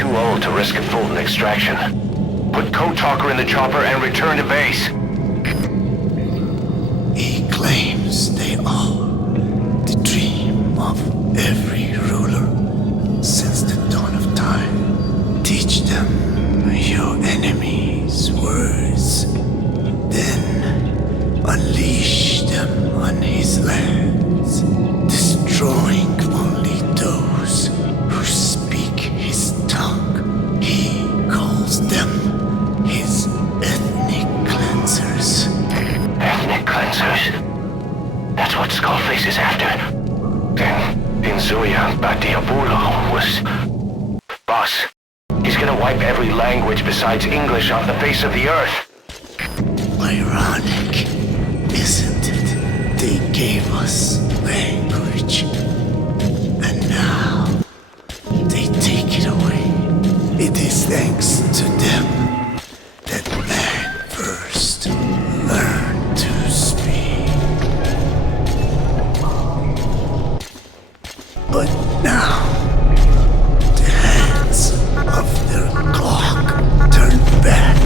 too old to risk a Fulton extraction. Put Code Talker in the chopper and return to base. He claims they are the dream of every ruler since the dawn of time. Teach them your enemy's words, then unleash them on his lands, destroying only those who speak his tongue. He calls them his ethnic cleansers. Ethnic cleansers? That's what Skullface is after. Then Inzuya Badiabulo was... Boss, he's gonna wipe every language besides English off the face of the earth. Ironic, isn't it? They gave us language, and now they take it away. It is thanks to them that man first learned to speak. But now, the hands of their clock turned back.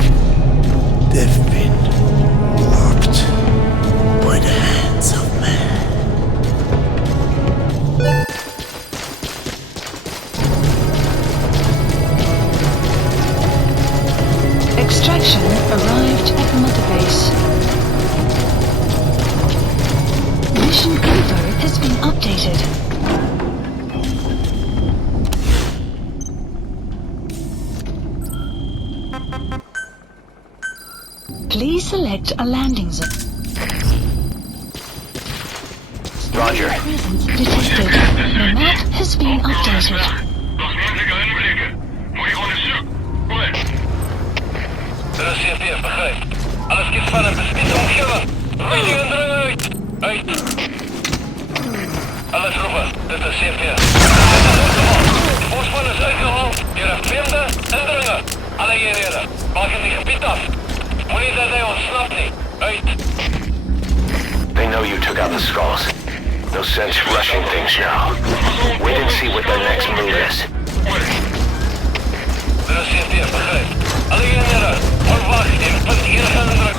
They've been warped by the hands of man. Extraction arrived at the mother base. Mission info has been updated. Please select a landing zone. Roger. Presence detected. The map has been updated. CFF, begrijp. Alles geht fallen, bis in omgeving. Richting indringen uit. Alles roepen, dit is CFF. Voorspan is uitgehaald. Hier vreemde indringen. Alle eenheden, maak in die gebied af. Moet niet dat hij ontsnapt niet. Uit. They know you took out the skulls. No sense rushing things now. Wait and see what their next move is. Dit is CFF, begrijp. Alle eenheden, onwacht in punt enige indruk.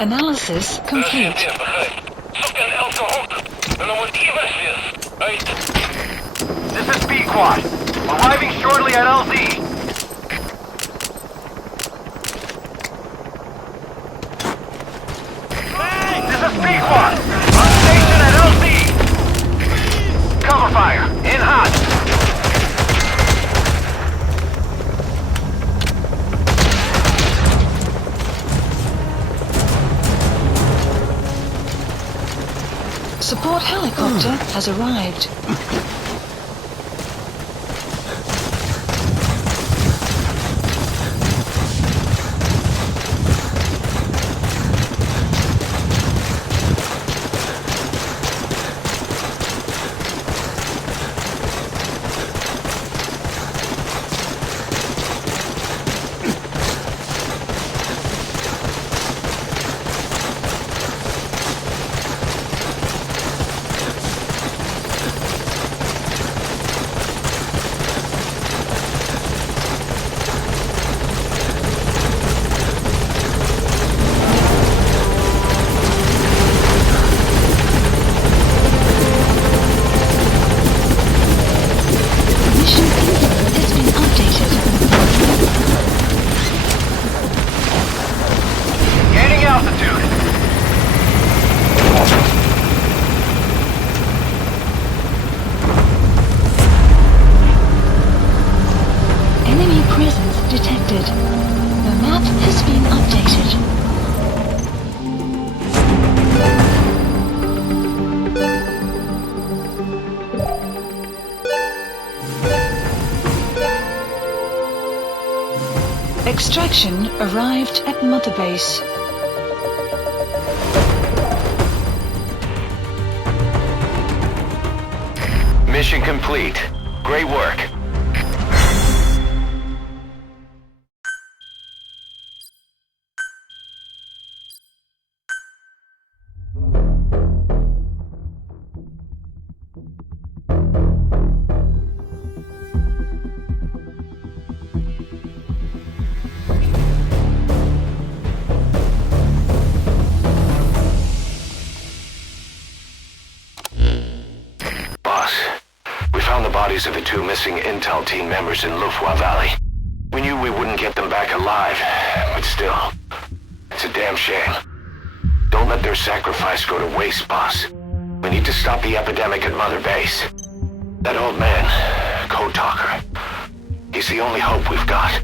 Analysis complete. Zoek in elke hoek. En dan moet iewers wees. Uit. This is B-Quad. Arriving shortly at LZ. This is B-Quad. On station at LZ. Cover fire. In hot. Support helicopter has arrived. detected. The map has been updated. Extraction arrived at Mother Base. Mission complete. Great work. Of the two missing Intel team members in Lufwa Valley. We knew we wouldn't get them back alive, but still, it's a damn shame. Don't let their sacrifice go to waste, boss. We need to stop the epidemic at Mother Base. That old man, Code Talker, he's the only hope we've got.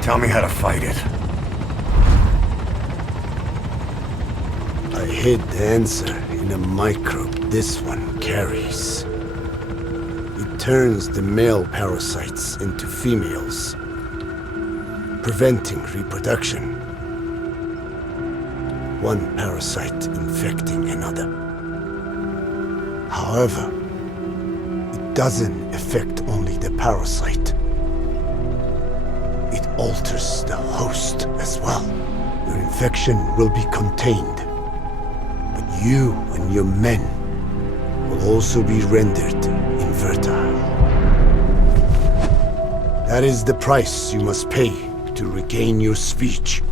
Tell me how to fight it. I hid the answer in a microbe this one carries. It turns the male parasites into females, preventing reproduction. One parasite infecting another. However, it doesn't affect only the parasite. It alters the host as well. Your infection will be contained, but you and your men will also be rendered infertile. That is the price you must pay to regain your speech.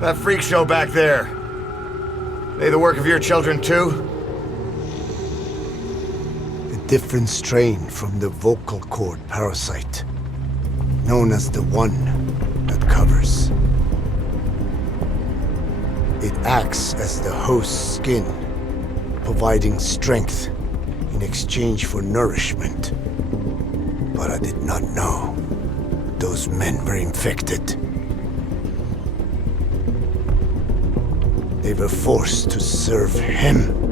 That freak show back there. They the work of your children too? Different strain from the vocal cord parasite, known as the one that covers. It acts as the host's skin, providing strength in exchange for nourishment. But I did not know those men were infected. They were forced to serve him.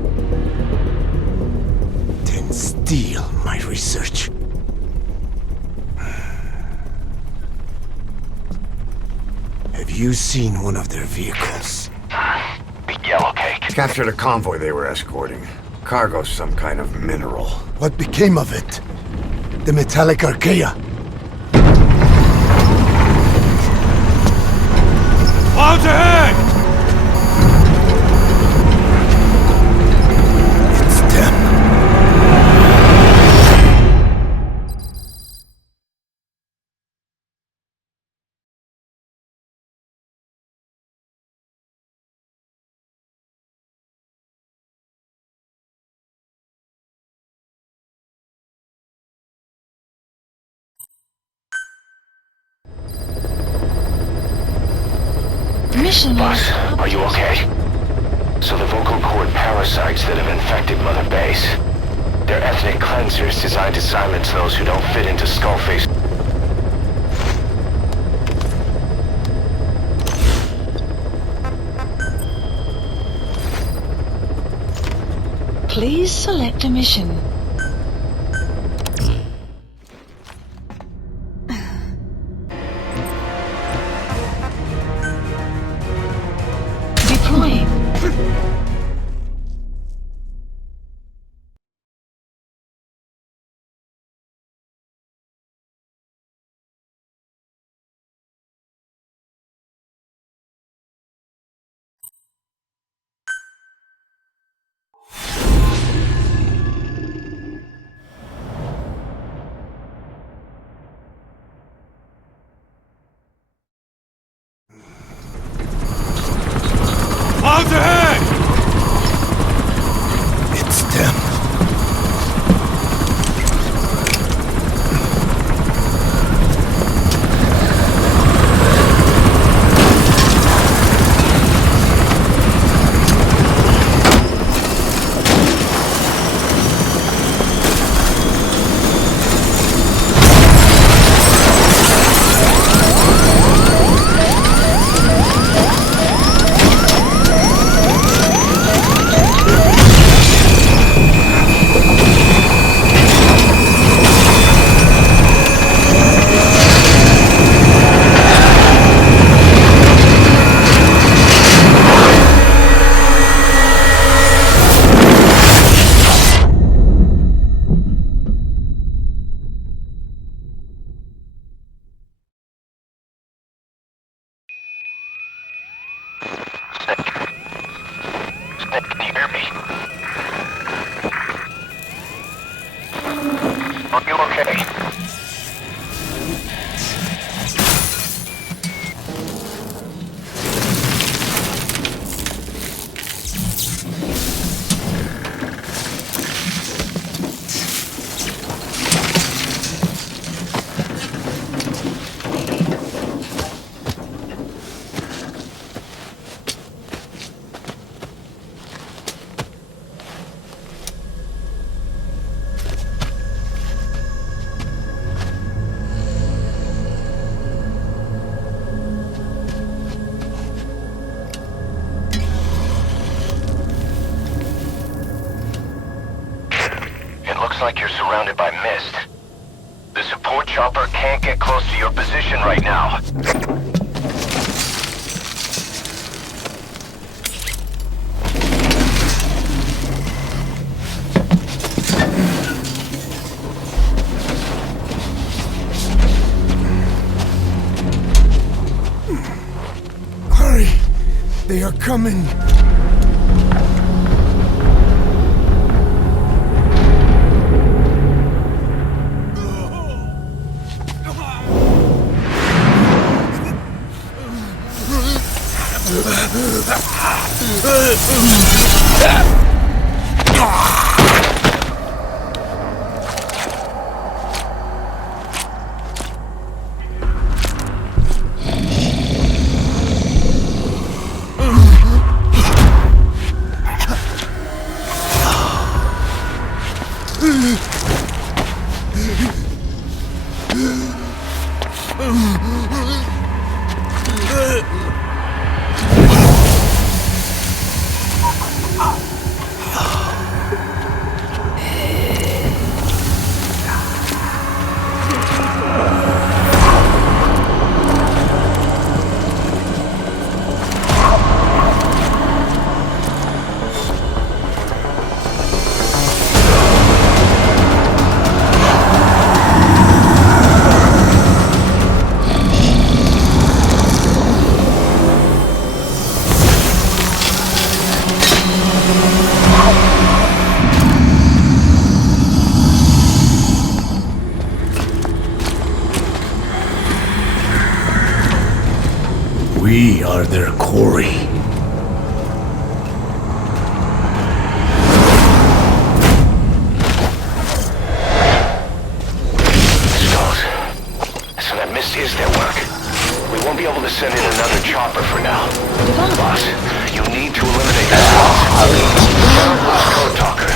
Steal my research. Have you seen one of their vehicles? The Yellow Cake. Captured a convoy they were escorting. Cargo, some kind of mineral. What became of it? The metallic archaea? Clouds ahead! It's them. Mission Boss, are you okay? So the vocal cord parasites that have infected Mother Base, they're ethnic cleansers designed to silence those who don't fit into Skullface. Please select a mission. ahead! It's them. Can you hear me? Are you okay? Like you're surrounded by mist. The support chopper can't get close to your position right now. Hurry! They are coming! We are their quarry. Skulls. So that mist is their work. We won't be able to send in another chopper for now. Boss, you need to eliminate the skulls. Code talker.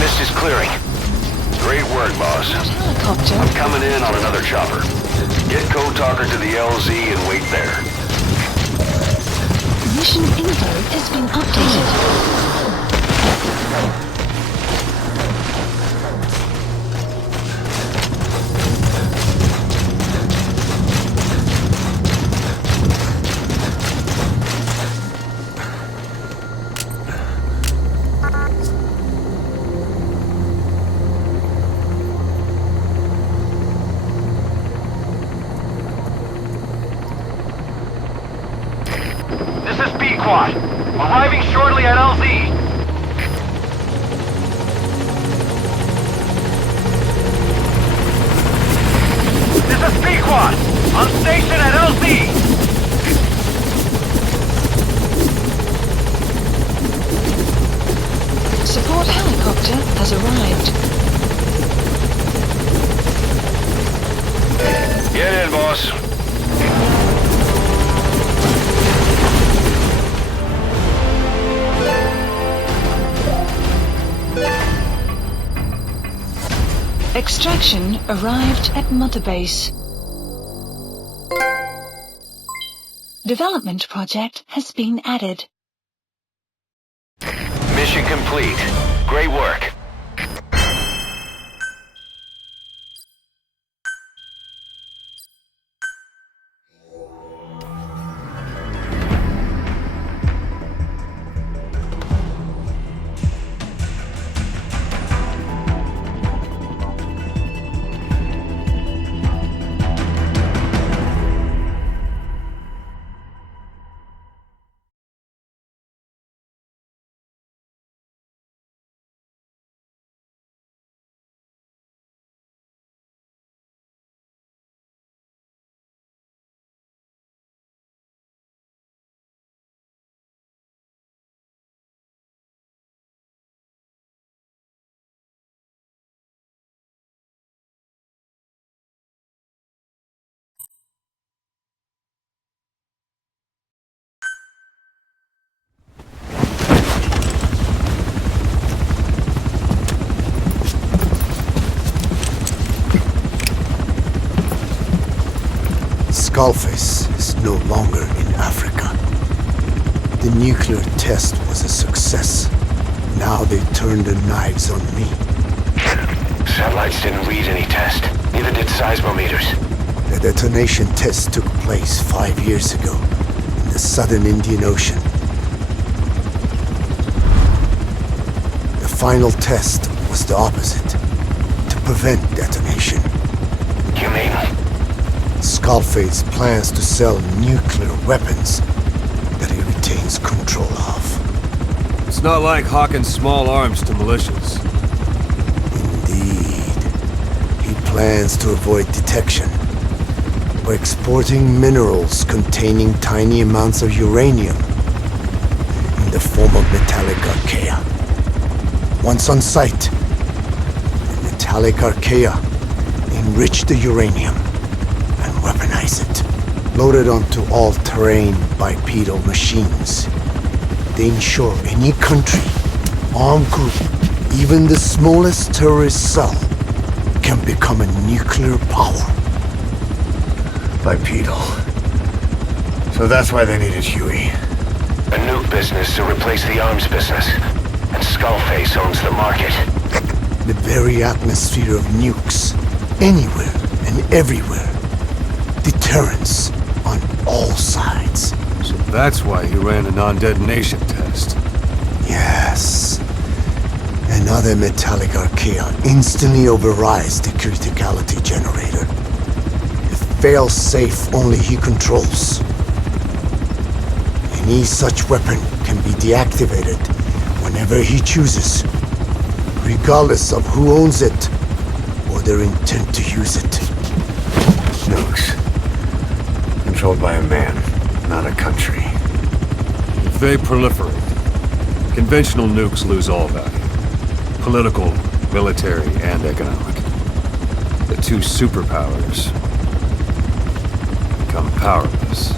mist is clearing. Great work, boss. Helicopter. I'm coming in on another chopper. Get Code Talker to the LZ and wait there. Mission info has been updated. This is B-Quad. Arriving shortly at LZ. This is B-Quad. On station at LZ. Support helicopter has arrived. Get in, boss. Extraction arrived at Mother Base. Development project has been added. Mission complete. Great work. Skullface is no longer in Africa. The nuclear test was a success. Now they turned their knives on me. Satellites didn't read any test. Neither did seismometers. The detonation test took place 5 years ago in the southern Indian Ocean. The final test was the opposite, to prevent detonation. You mean? Skullface plans to sell nuclear weapons that he retains control of. It's not like hawking small arms to militias. Indeed. He plans to avoid detection by exporting minerals containing tiny amounts of uranium in the form of metallic archaea. Once on site, the metallic archaea enrich the uranium and weaponize it. Loaded onto all-terrain bipedal machines, they ensure any country, armed group, even the smallest terrorist cell, can become a nuclear power. Bipedal. So that's why they needed Huey. A nuke business to replace the arms business. And Skullface owns the market. The very atmosphere of nukes, anywhere and everywhere. Deterrence on all sides. So that's why he ran a non-detonation test. Yes. Another metallic archaea instantly overrides the criticality generator. A fail-safe only he controls. Any such weapon can be deactivated whenever he chooses, regardless of who owns it or their intent to use it. Nukes. Controlled by a man, not a country. If they proliferate, conventional nukes lose all value. Political, military, and economic. The two superpowers become powerless.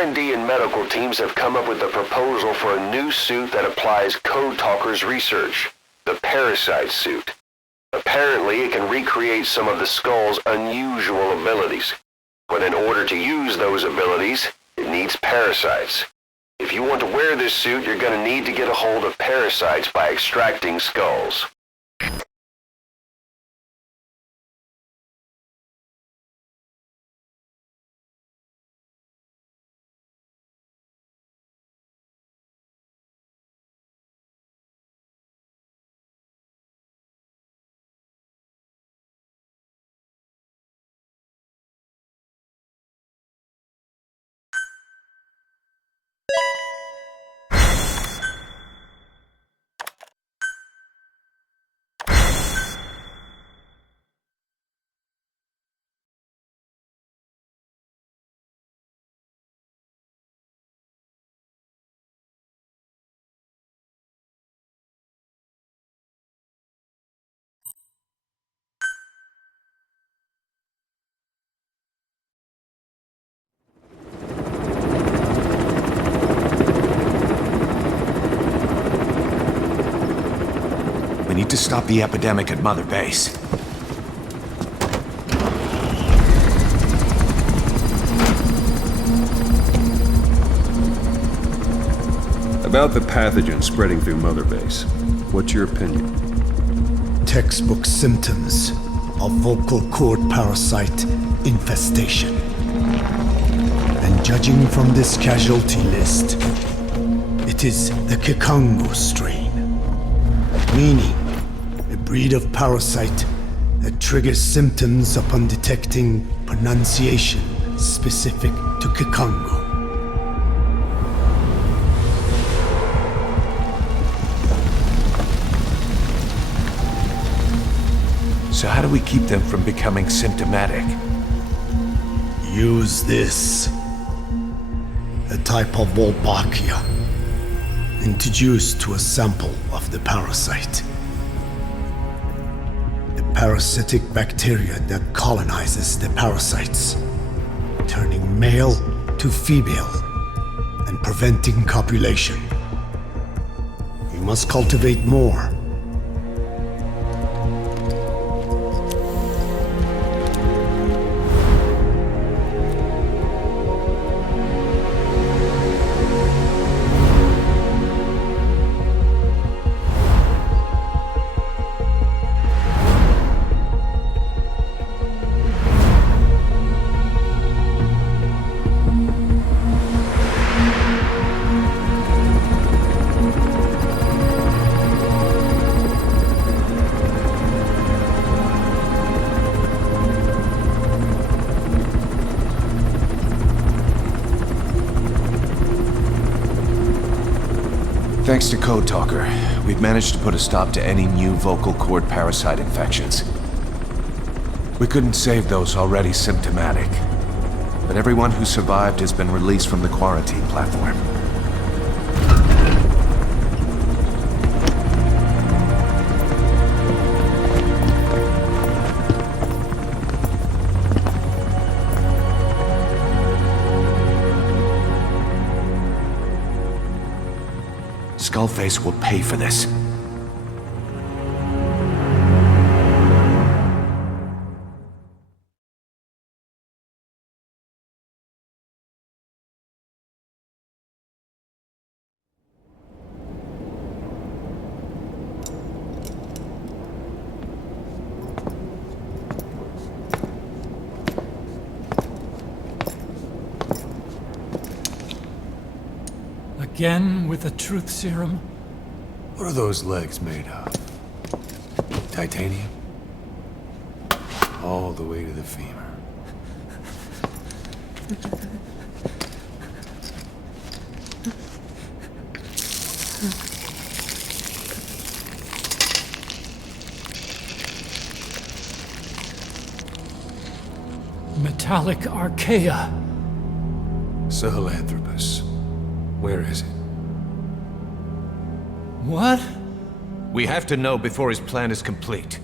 R&D and medical teams have come up with a proposal for a new suit that applies Code Talker's research, the Parasite suit. Apparently, it can recreate some of the Skull's unusual abilities. But in order to use those abilities, it needs parasites. If you want to wear this suit, you're going to need to get a hold of parasites by extracting skulls. We need to stop the epidemic at Mother Base. About the pathogen spreading through Mother Base, what's your opinion? Textbook symptoms of vocal cord parasite infestation. And judging from this casualty list, it is the Kikongo strain, meaning a breed of parasite that triggers symptoms upon detecting pronunciation specific to Kikongo. So how do we keep them from becoming symptomatic? Use this. A type of Wolbachia, introduced to a sample of the parasite. A parasitic bacteria that colonizes the parasites, turning male to female and preventing copulation. You must cultivate more. Thanks to Code Talker, we've managed to put a stop to any new vocal cord parasite infections. We couldn't save those already symptomatic, but everyone who survived has been released from the quarantine platform. Skullface will pay for this. Again with the truth serum? What are those legs made of? Titanium? All the way to the femur. Metallic archaea. Sahelanthropus. Where is it? What? We have to know before his plan is complete.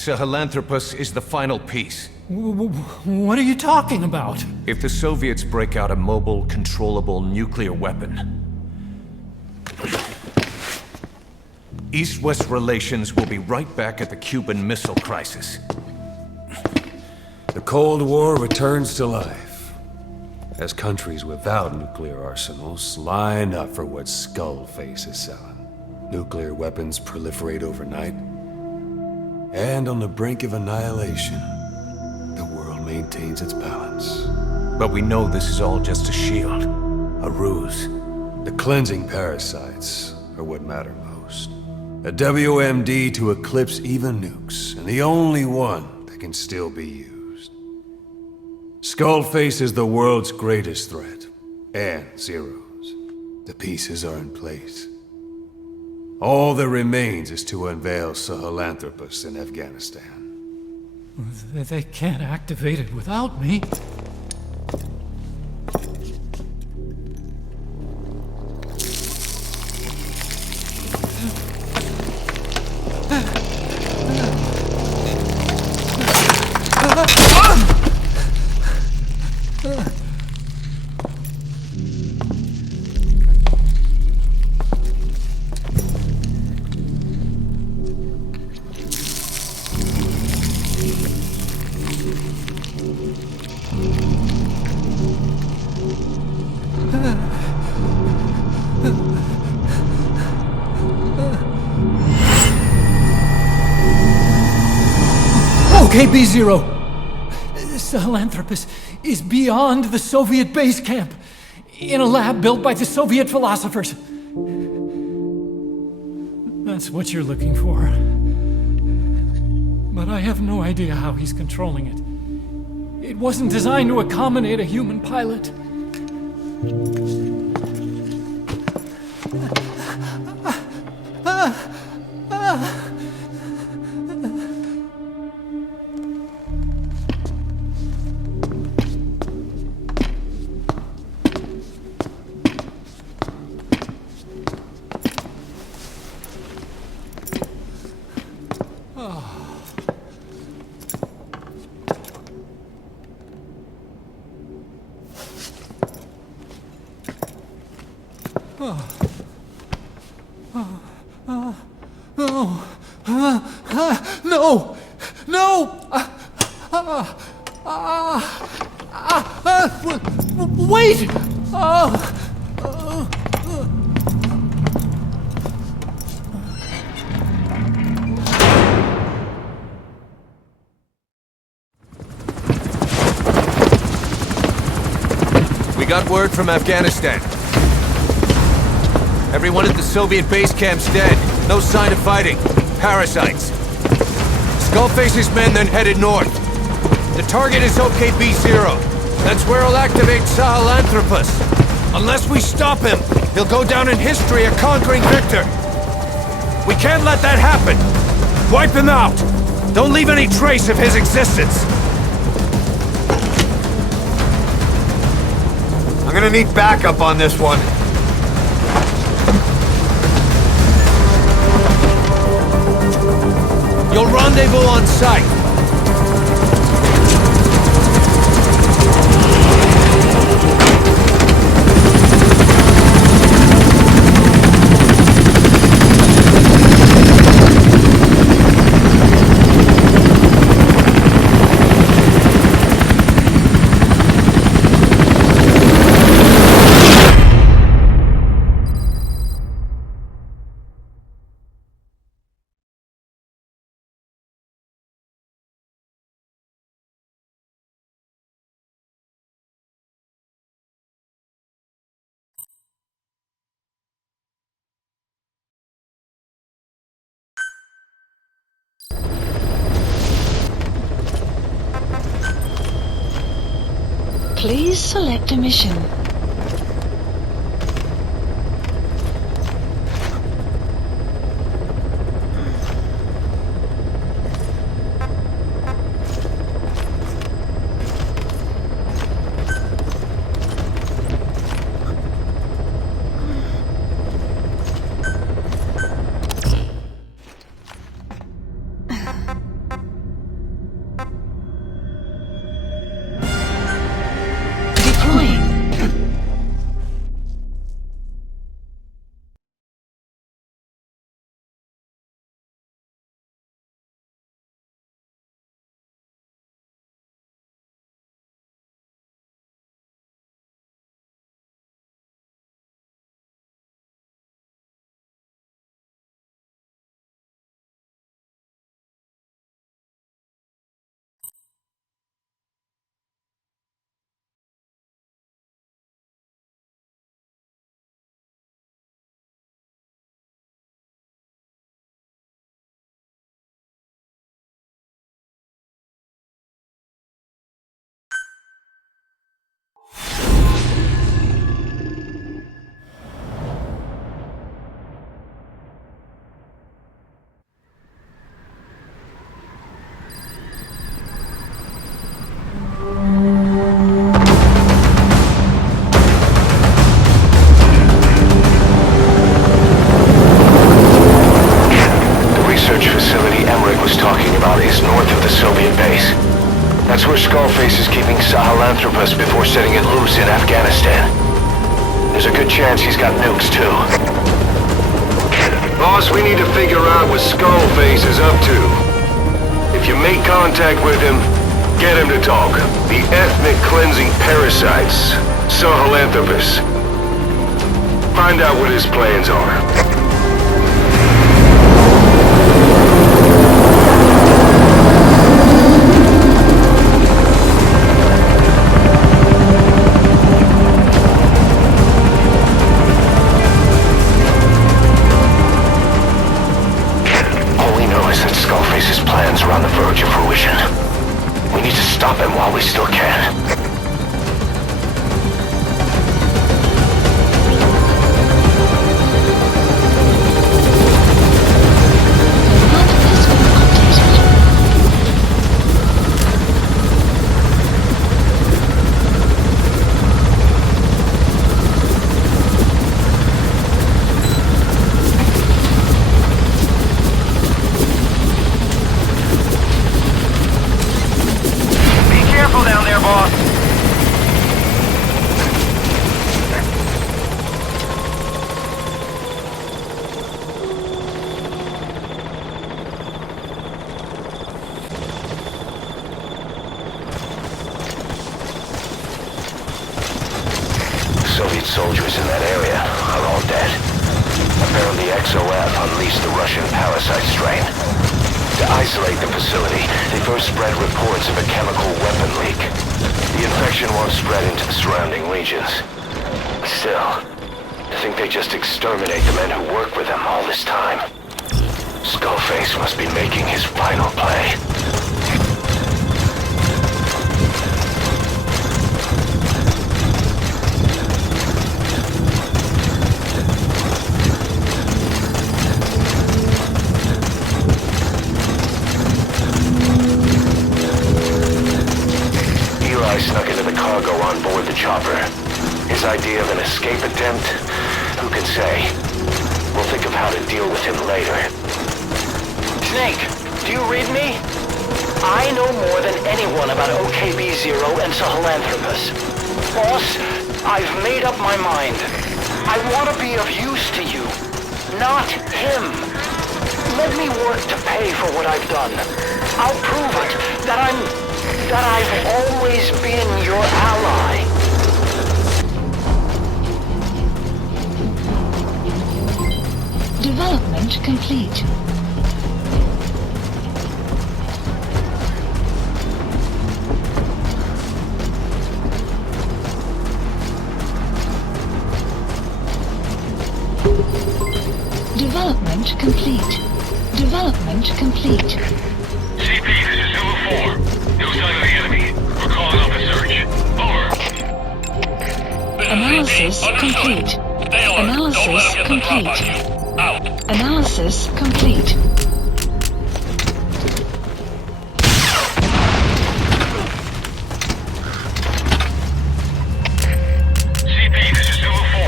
Sahelanthropus is the final piece. What are you talking about? If the Soviets break out a mobile, controllable nuclear weapon, East-West relations will be right back at the Cuban Missile Crisis. The Cold War returns to life, as countries without nuclear arsenals line up for what Skullface is selling. Nuclear weapons proliferate overnight, and on the brink of annihilation, the world maintains its balance. But we know this is all just a shield, a ruse. The cleansing parasites are what matter most. A WMD to eclipse even nukes, and the only one that can still be used. Skullface is the world's greatest threat, and Zero's. The pieces are in place. All that remains is to unveil Sahelanthropus in Afghanistan. They can't activate it without me. Okay, B-Zero. Sahelanthropus is beyond the Soviet base camp, in a lab built by the Soviet philosophers. That's what you're looking for. But I have no idea how he's controlling it. It wasn't designed to accommodate a human pilot. No! No! Wait! We got word from Afghanistan. Everyone at the Soviet base camp's dead. No sign of fighting. Parasites. Skullface's men then headed north. The target is OKB-0. That's where he'll activate Sahelanthropus. Unless we stop him, he'll go down in history a conquering victor. We can't let that happen. Wipe him out. Don't leave any trace of his existence. I'm gonna need backup on this one. You'll rendezvous on site. Please select a mission. too. Boss, we need to figure out what Skullface is up to. If you make contact with him, get him to talk. The ethnic cleansing parasites, Sahelanthropus. Find out what his plans are. Skullface's plans are on the verge of fruition. We need to stop him while we still can. Soviet soldiers in that area are all dead. Apparently XOF unleashed the Russian parasite strain. To isolate the facility, they first spread reports of a chemical weapon leak. The infection won't spread into the surrounding regions. Still, to think they just exterminate the men who work with them all this time. Skullface must be making his final play. Snuck into the cargo on board the chopper. His idea of an escape attempt? Who can say? We'll think of how to deal with him later. Snake, do you read me? I know more than anyone about OKB-0 and Sahelanthropus. Boss, I've made up my mind. I want to be of use to you, not him. Let me work to pay for what I've done. I'll prove it, that I've always been your ally. Development complete. Development complete. Development complete. CP, this is Zulu 4. No sign of the enemy. We're calling off a search. Over. Analysis complete. Stay alert. Analysis Don't let them get the drop on complete. you. Out. Analysis complete. CP, this is Zulu 4.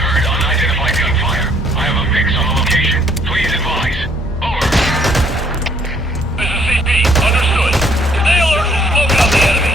Heard unidentified gunfire. I have a fix on the location. Please advise. Over. This is CP. Understood. Stay alert and smoke out the enemy.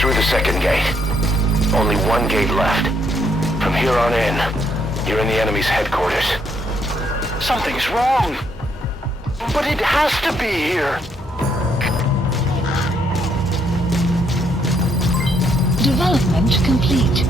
Through the second gate. Only one gate left. From here on in, you're in the enemy's headquarters. Something's wrong. But it has to be here. Development complete.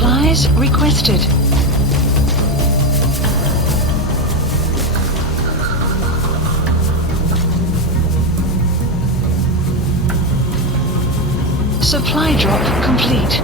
Supplies requested. Supply drop complete.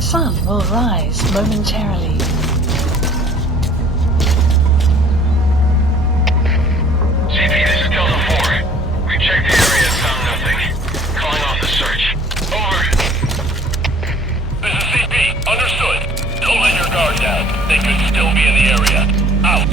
Sun will rise momentarily. CP, this is Delta 4. We checked the area and found nothing. Calling off the search. Over. This is CP. Understood. Don't let your guard down. They could still be in the area. Out.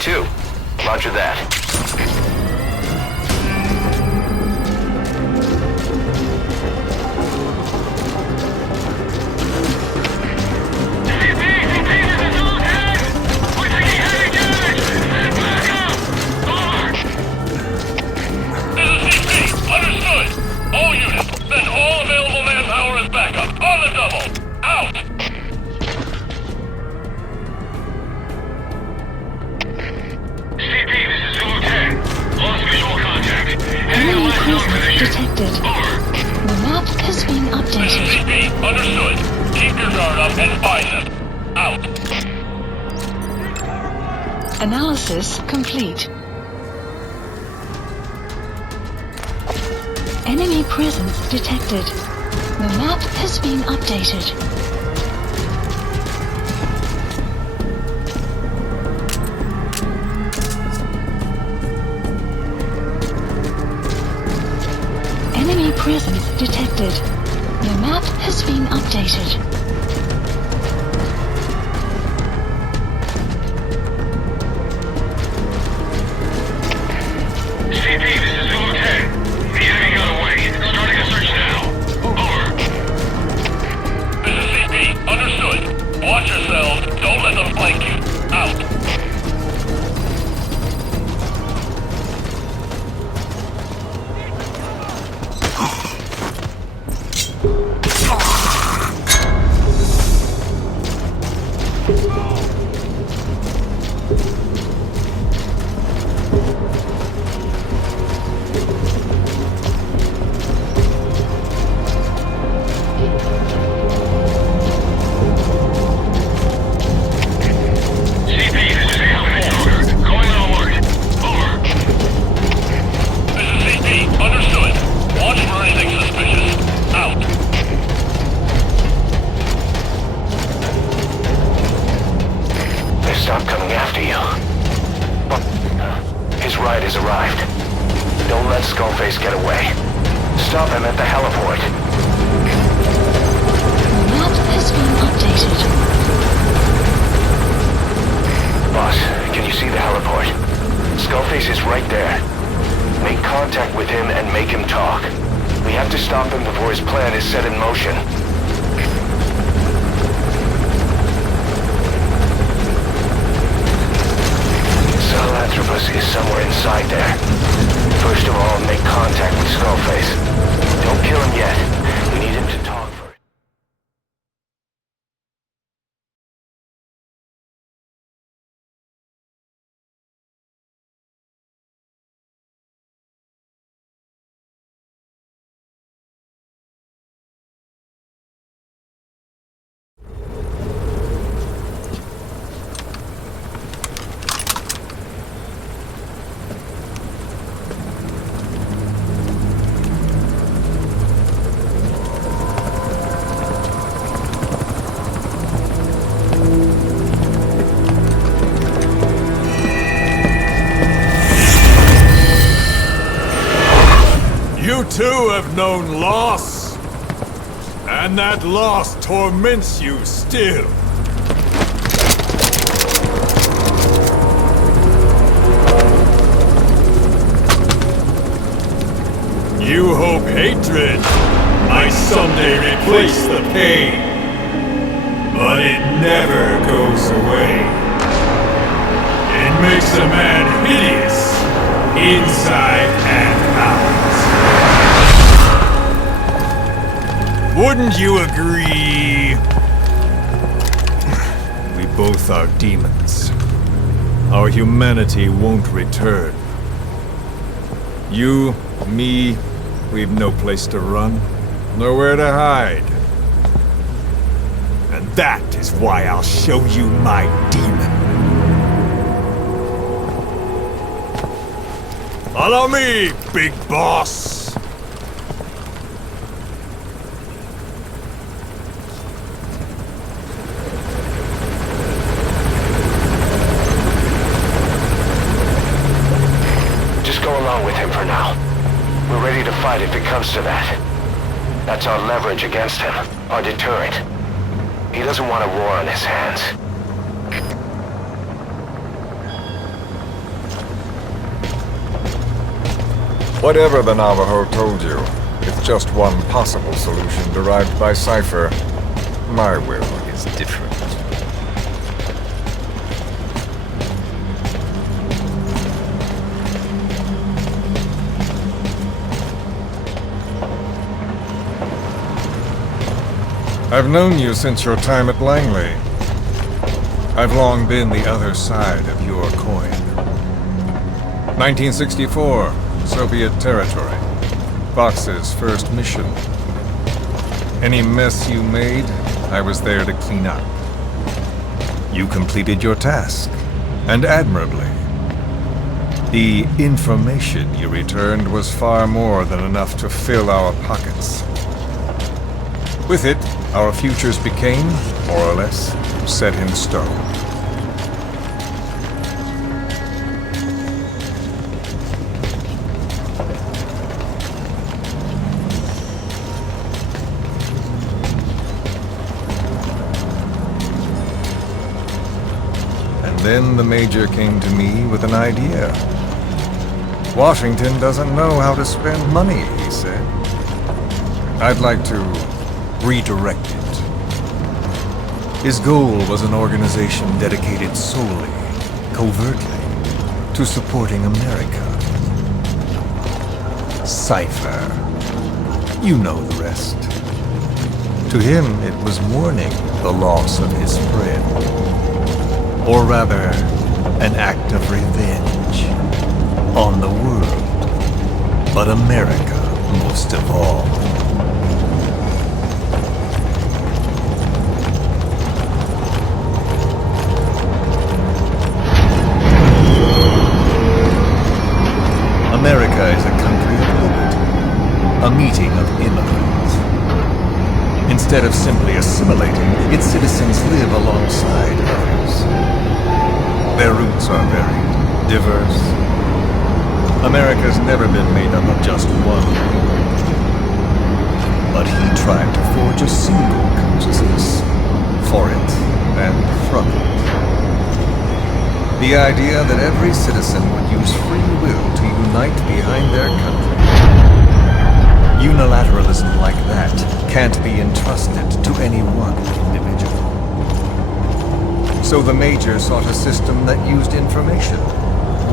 Too. Roger that. Detected. The map has been updated. CP, understood. Keep your guard up and find them. Out. Analysis complete. Enemy presence detected. The map has been updated. Enemy presence detected. The map has been updated. CP, this is Zulu 10. The enemy got away. Starting a search now. Over. This is CP. Understood. Watch yourselves. Don't let them flank you. Out. Stop coming after you. His ride has arrived. Don't let Skullface get away. Stop him at the heliport. The map has been updated. Boss, can you see the heliport? Skullface is right there. Make contact with him and make him talk. We have to stop him before his plan is set in motion. Sahelanthropus is somewhere inside there. First of all, make contact with Skullface. Don't kill him yet. You too have known loss. And that loss torments you still. You hope hatred might someday replace the pain. But it never goes away. It makes a man hideous, inside and out. Wouldn't you agree? We both are demons. Our humanity won't return. You, me, we've no place to run, nowhere to hide. And that is why I'll show you my demon. Follow me, big boss! Just go along with him for now. We're ready to fight if it comes to that. That's our leverage against him, our deterrent. He doesn't want a war on his hands. Whatever the Navajo told you, it's just one possible solution derived by Cypher. My will is different. I've known you since your time at Langley. I've long been the other side of your coin. 1964, Soviet territory. Fox's first mission. Any mess you made, I was there to clean up. You completed your task, and admirably. The information you returned was far more than enough to fill our pockets. With it, our futures became, more or less, set in stone. And then the Major came to me with an idea. Washington doesn't know how to spend money, he said. I'd like to redirect it. His goal was an organization dedicated solely, covertly, to supporting America. Cypher. You know the rest. To him, it was mourning the loss of his friend. Or rather, an act of revenge on the world, but America most of all. America is a country of liberty, a meeting of immigrants. Instead of simply assimilating, its citizens live alongside others. Their roots are varied, diverse. America's never been made up of just one group. But he tried to forge a single consciousness for it and from it. The idea that every citizen would use free will to unite behind their country. Unilateralism like that can't be entrusted to any one individual. So the Major sought a system that used information,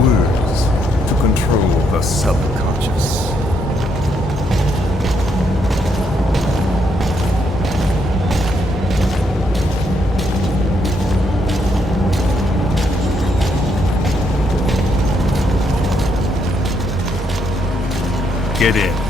words, to control the subconscious. Get in.